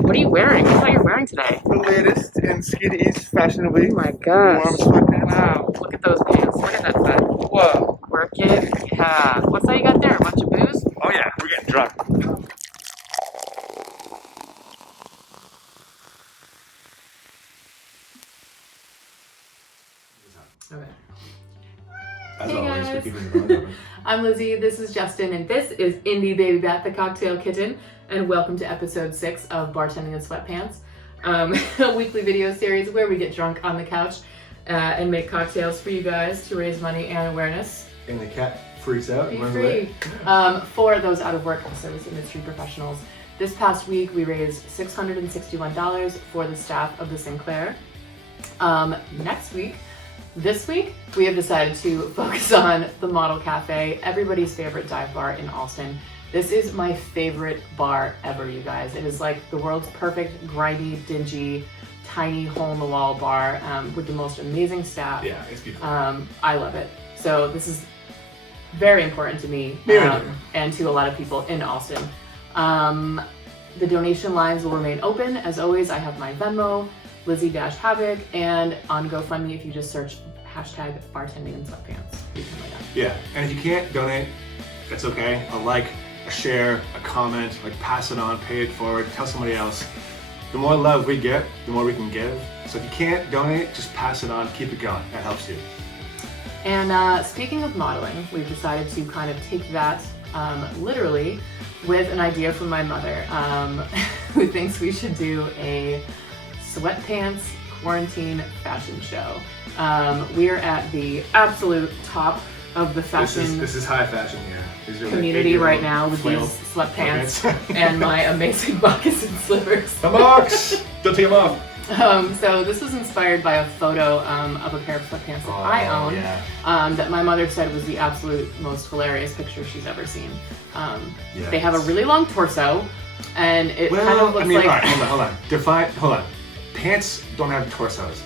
What are you wearing? What are you wearing today? The latest in ski to east fashionably. Oh my gosh. Warm sweatpants. Wow. Look at those pants. Look at that set. Whoa. Work it. Yeah. What's that you got there? A bunch of booze? Oh yeah, we're getting drunk. Okay. As Hey always, guys. we're keeping the doors open. I'm Lizzie, this is Justin, and this is Indie Baby Bat, the cocktail kitten, and welcome to episode 6 of Bartending in Sweatpants, a weekly video series where we get drunk on the couch and make cocktails for you guys to raise money and awareness. And the cat freaks out Be and runs free. away. For those out of work service industry professionals. This past week we raised $661 for the staff of the Sinclair. This week, we have decided to focus on the Model Cafe, everybody's favorite dive bar in Allston. This is my favorite bar ever, you guys. It is like the world's perfect, grimy, dingy, tiny hole-in-the-wall bar with the most amazing staff. Yeah, it's beautiful. I love it. So this is very important to me and to a lot of people in Allston. The donation lines will remain open. As always, I have my Venmo, Lizzie-Havoc, and on GoFundMe, if you just search hashtag bartending in sweatpants, you can lay down. Yeah, and if you can't donate, that's okay. A like, a share, a comment, like pass it on, pay it forward, tell somebody else. The more love we get, the more we can give. So if you can't donate, just pass it on, keep it going. That helps you. And speaking of modeling, we've decided to kind of take that literally with an idea from my mother, who thinks we should do a sweatpants quarantine fashion show. We are at the absolute top of the fashion This is high fashion, yeah. These are community like right now with flail these sweatpants and my amazing moccasin slippers. The box! Don't take them off. So this was inspired by a photo of a pair of sweatpants that I own, that my mother said was the absolute most hilarious picture she's ever seen. They have a really long torso, and it kind of looks like... all right, hold on. Pants don't have torsos.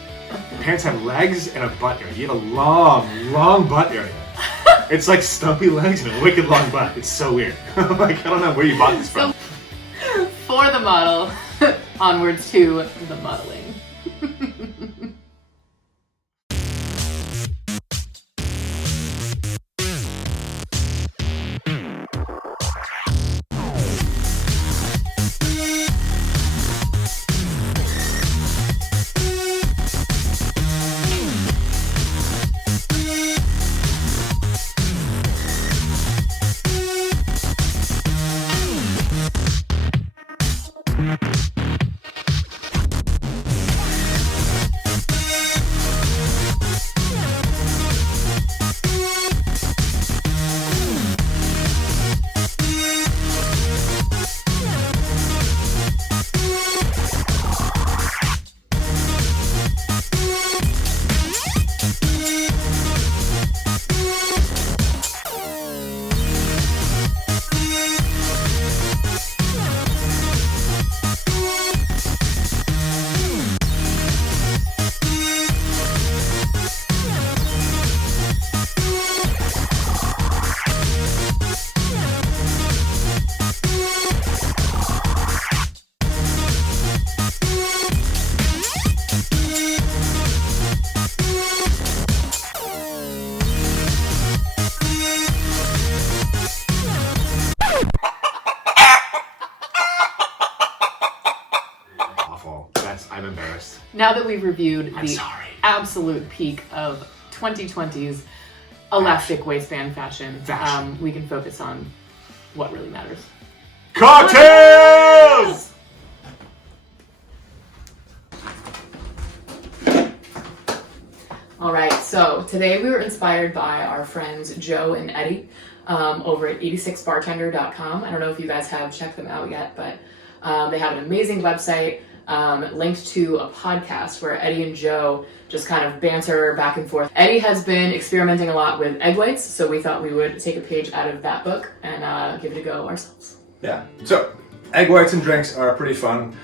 Pants have legs and a butt area. You have a long butt area. It's like stumpy legs and a wicked long butt. It's so weird. Like, I don't know where you bought this from. So, for the model, onwards to the modeling. I'm embarrassed. Now that we've reviewed the absolute peak of 2020's elastic waistband fashion, we can focus on what really matters. Cocktails! All right, so today we were inspired by our friends Joe and Eddie over at 86bartender.com. I don't know if you guys have checked them out yet, but they have an amazing website linked to a podcast where Eddie and Joe just kind of banter back and forth. Eddie has been experimenting a lot with egg whites, so we thought we would take a page out of that book and give it a go ourselves. Yeah, so egg whites and drinks are pretty fun.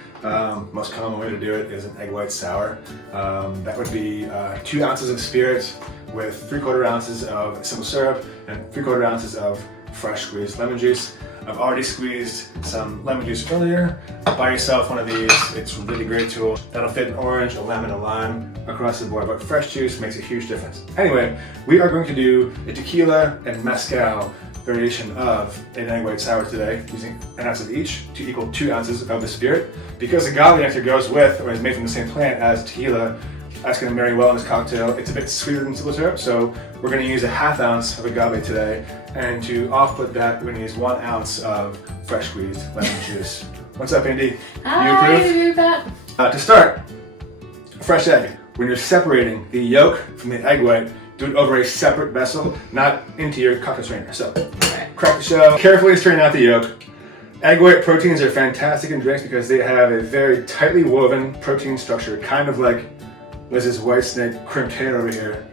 Most common way to do it is an egg white sour. That would be 2 ounces of spirit with 3/4 ounces of simple syrup and 3/4 ounces of fresh squeezed lemon juice. I've already squeezed some lemon juice earlier. buy yourself one of these. It's a really great tool. That'll fit an orange, a lemon, a lime across the board, but fresh juice makes a huge difference. Anyway, we are going to do a tequila and mezcal variation of an egg white sour today, using an ounce of each to equal 2 ounces of the spirit. Because agave nectar goes with, or is made from the same plant as tequila, that's going to marry well in this cocktail. It's a bit sweeter than simple syrup, so we're going to use a half ounce of agave today. And to off-put that, we're going to use 1 ounce of fresh squeezed lemon juice. What's up, Andy? Hi, You approve? To start, fresh egg. When you're separating the yolk from the egg white, do it over a separate vessel, not into your cocktail strainer. So, crack the shell, carefully strain out the yolk. Egg white proteins are fantastic in drinks because they have a very tightly woven protein structure, kind of like Liz's white snake crimped hair over here.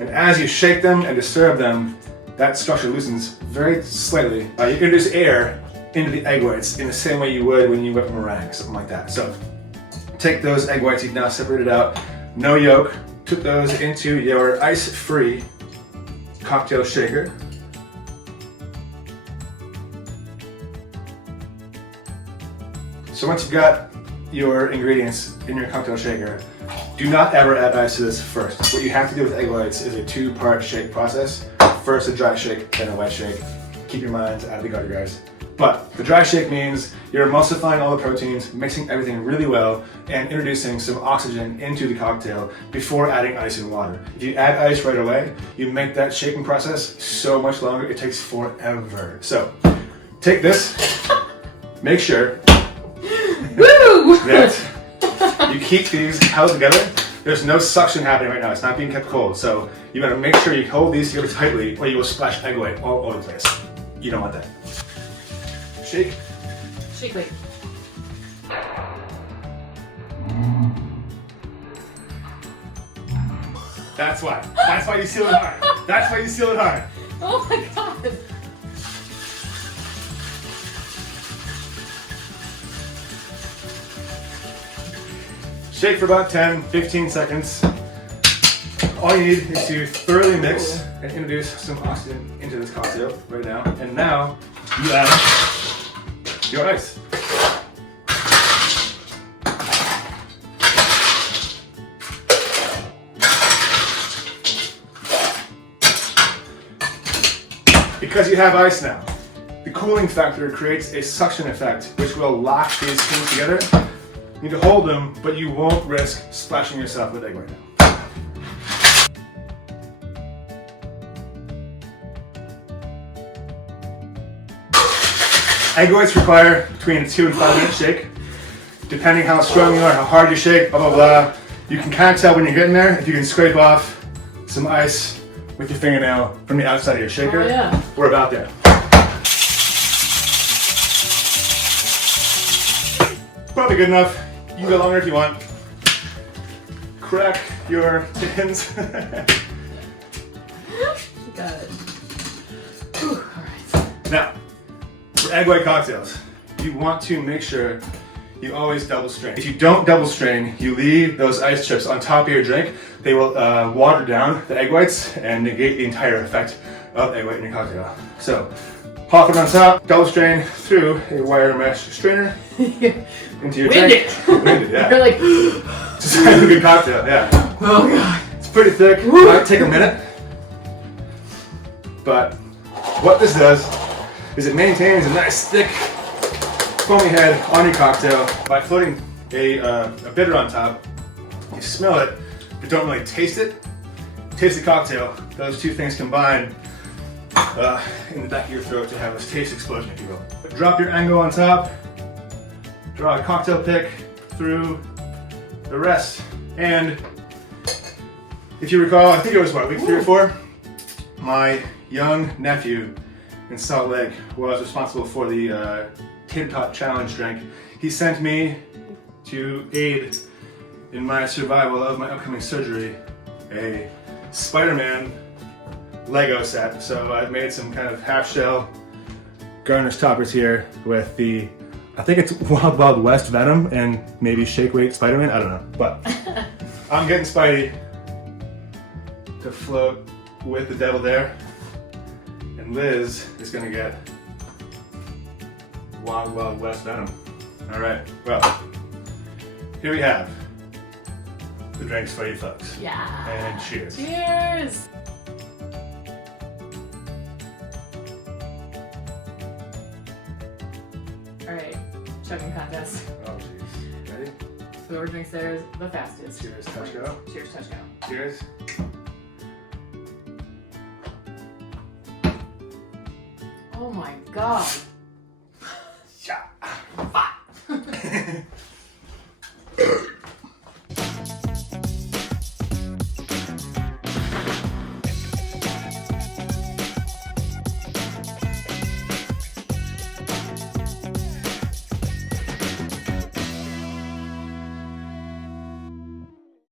And as you shake them and disturb them, that structure loosens very slightly. You introduce air into the egg whites in the same way you would when you whip a meringue, something like that. So take those egg whites you've now separated out, no yolk, put those into your ice-free cocktail shaker. So once you've got your ingredients in your cocktail shaker, do not ever add ice to this first. What you have to do with egg whites is a 2-part shake process. First a dry shake, then a wet shake. Keep your minds out of the gutter, guys. But the dry shake means you're emulsifying all the proteins, mixing everything really well, and introducing some oxygen into the cocktail before adding ice and water. If you add ice right away, you make that shaking process so much longer, it takes forever. So take this, make sure that you keep these held together. There's no suction happening right now. It's not being kept cold. So you gotta make sure you hold these together tightly or you will splash egg white all over the place. You don't want that. Shake. Shake weight. That's why. That's why you seal it hard. That's why you seal it hard. Oh my god. Shake for about 10-15 seconds. All you need is to thoroughly mix and introduce some oxygen into this cocktail right now. And now you add your ice. Because you have ice now, the cooling factor creates a suction effect which will lock these things together. You need to hold them, but you won't risk splashing yourself with egg white now. Egg whites require between a 2 and 5 minute shake. Depending how strong you are, how hard you shake, blah, blah, blah. You can kind of tell when you're getting there if you can scrape off some ice with your fingernail from the outside of your shaker. Oh, yeah. We're about there. Probably good enough. You can go longer if you want. Crack your tins. Got it. Whew, all right. Now, for egg white cocktails, you want to make sure you always double strain. If you don't double strain, you leave those ice chips on top of your drink, they will water down the egg whites and negate the entire effect of egg white in your cocktail. So, pop it on top, double strain through a wire mesh strainer into your drink. Winded, yeah. You're like, Just have a good cocktail, yeah. oh god. It's pretty thick, might take a minute. But what this does is it maintains a nice thick foamy head on your cocktail by floating a bitter on top. You smell it, but don't really taste it. Taste the cocktail. Those two things combine in the back of your throat to have this taste explosion, if you will. Drop your angle on top. Draw a cocktail pick through the rest. And if you recall, I think it was what, week 3 or 4? My young nephew in Salt Lake was responsible for the Tater Tot Challenge drink. He sent me to aid in my survival of my upcoming surgery a Spider-Man Lego set. So I've made some kind of half shell garnish toppers here with the, I think it's Wild Wild West Venom and maybe Shake Weight Spider-Man, I don't know. But I'm getting Spidey to float with the devil there. And Liz is gonna get Wild Wild West Venom. All right. Well, here we have the drinks for you folks. Yeah. And cheers. Cheers. All right, chugging contest. Oh, jeez. Ready? Whoever drinks theirs the fastest. Cheers, touch go. Cheers, touch go. Cheers. Oh my god. Shot. Fuck.